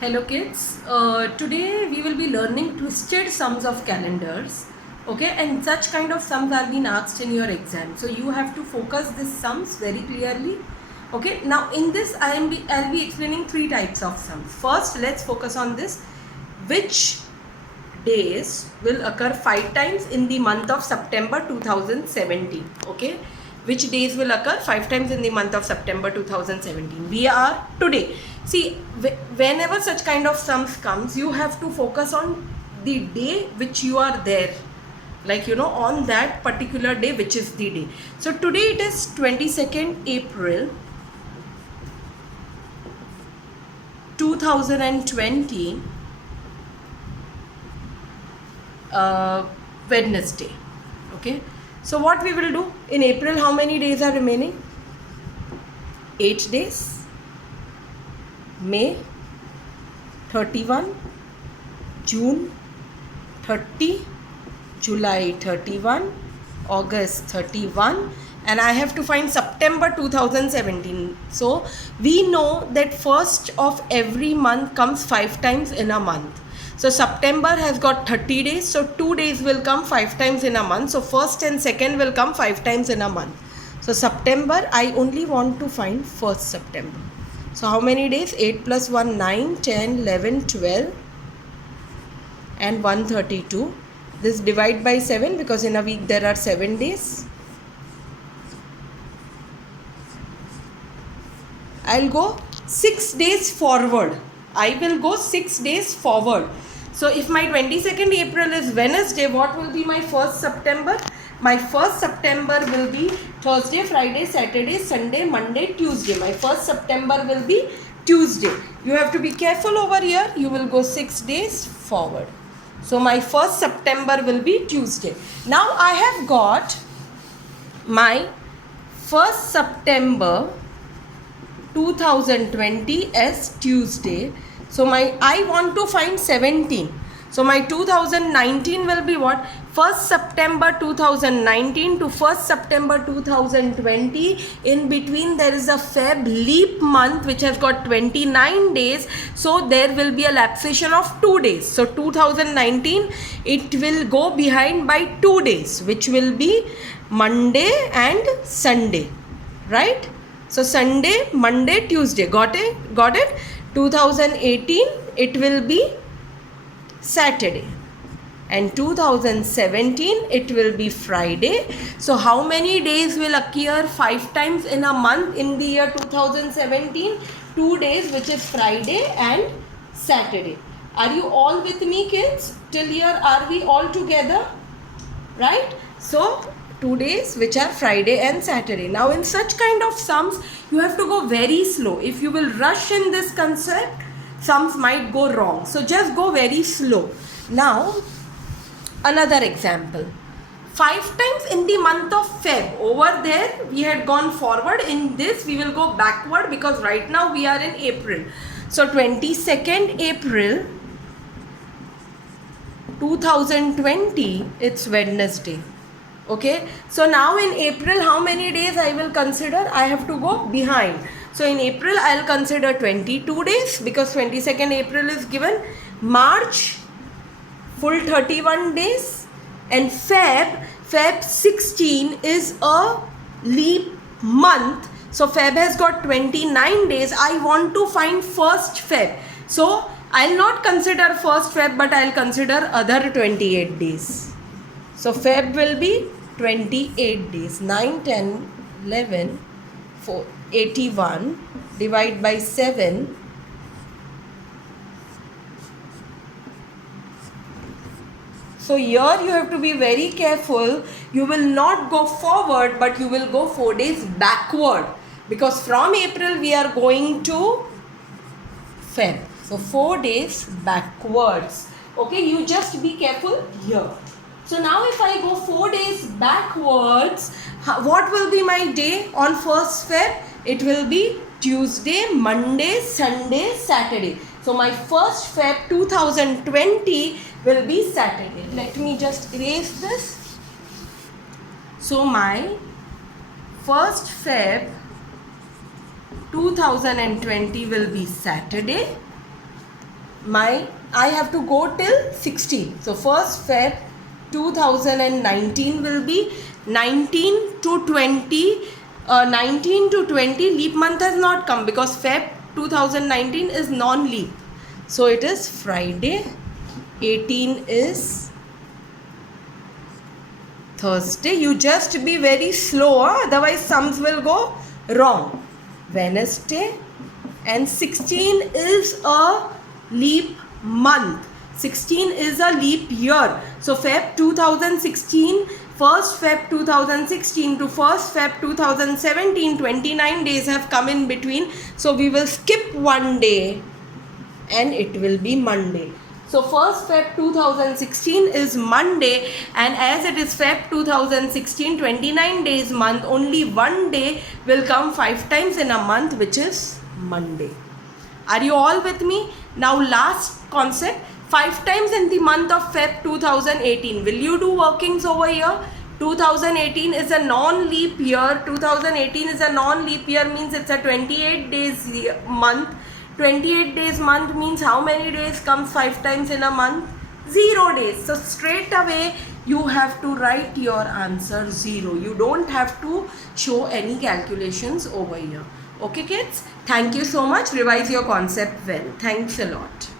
Hello kids, today we will be learning twisted sums of calendars, okay, and such kind of sums are being asked in your exam, so you have to focus these sums very clearly, okay. Now in this I'll be explaining three types of sums. First, let's focus on this: which days will occur 5 times in the month of September 2017, okay. Which days will occur 5 times in the month of September 2017? We are today. See, whenever such kind of sums comes, you have to focus on the day which you are there, like on that particular day, which is the day. So today it is 22nd April 2020, Wednesday, okay. So what we will do in April, how many days are remaining? 8 days. May 31, June 30, July 31, August 31, and I have to find September 2017. So we know that first of every month comes 5 times in a month. So September has got 30 days, so 2 days will come 5 times in a month. So first and second will come 5 times in a month. So September, I only want to find 1st September. So how many days? 8 plus 1, 9, 10, 11, 12 and 132. This divide by 7 because in a week there are 7 days. I'll go 6 days forward. I will go 6 days forward. So if my 22nd April is Wednesday, what will be my 1st September? My 1st September will be Thursday, Friday, Saturday, Sunday, Monday, Tuesday. My 1st September will be Tuesday. You have to be careful over here. You will go 6 days forward. So my 1st September will be Tuesday. Now I have got my 1st September 2020 as Tuesday. So I want to find 17. So my 2019 will be what? 1st September 2019 to 1st September 2020. In between there is a Feb leap month which has got 29 days. So there will be a lapsation of 2 days. So 2019, it will go behind by 2 days, which will be Monday and Sunday, right? So Sunday, Monday, Tuesday. Got it? Got it? 2018, it will be Saturday. And 2017, it will be Friday. So how many days will occur 5 times in a month in the year 2017? 2 days, which is Friday and Saturday. Are you all with me, kids? Till here, are we all together? Right? So 2 days which are Friday and Saturday. Now in such kind of sums, you have to go very slow. If you will rush in this concept, sums might go wrong. So just go very slow. Now another example. 5 times in the month of Feb. Over there we had gone forward. In this we will go backward because right now we are in April. So 22nd April 2020, it's Wednesday. Okay, so now in April, how many days I will consider? I have to go behind. So in April, I'll consider 22 days because 22nd April is given. March, full 31 days. And Feb 16 is a leap month. So Feb has got 29 days. I want to find 1st Feb. So I'll not consider 1st Feb, but I'll consider other 28 days. So Feb will be 28 days. 9, 10, 11, 4, 81. Divide by 7. So here you have to be very careful. You will not go forward, but you will go 4 days backward. Because from April we are going to Feb. So 4 days backwards. Okay, you just be careful here. So now if I go 4 days backwards, what will be my day on 1st Feb? It will be Tuesday, Monday, Sunday, Saturday. So my 1st Feb 2020 will be Saturday. Let me just erase this. So my 1st Feb 2020 will be Saturday. I have to go till 16. So 1st Feb 2019 will be 19 to 20. 19 to 20 leap month has not come because Feb 2019 is non-leap. So it is Friday. 18 is Thursday. You just be very slow, otherwise sums will go wrong. Wednesday. And 16 is a leap month. 16 is a leap year. So Feb 2016, 1st Feb 2016 to 1st Feb 2017, 29 days have come in between. So we will skip one day and it will be Monday. So 1st Feb 2016 is Monday, and as it is Feb 2016, 29 days month, only one day will come 5 times in a month, which is Monday. Are you all with me? Now last concept, 5 times in the month of Feb 2018. Will you do workings over here? 2018 is a non-leap year. 2018 is a non-leap year means it's a 28 days month. 28 days month means how many days comes 5 times in a month? 0 days. So straight away you have to write your answer 0. You don't have to show any calculations over here. Okay kids? Thank you so much. Revise your concept well. Thanks a lot.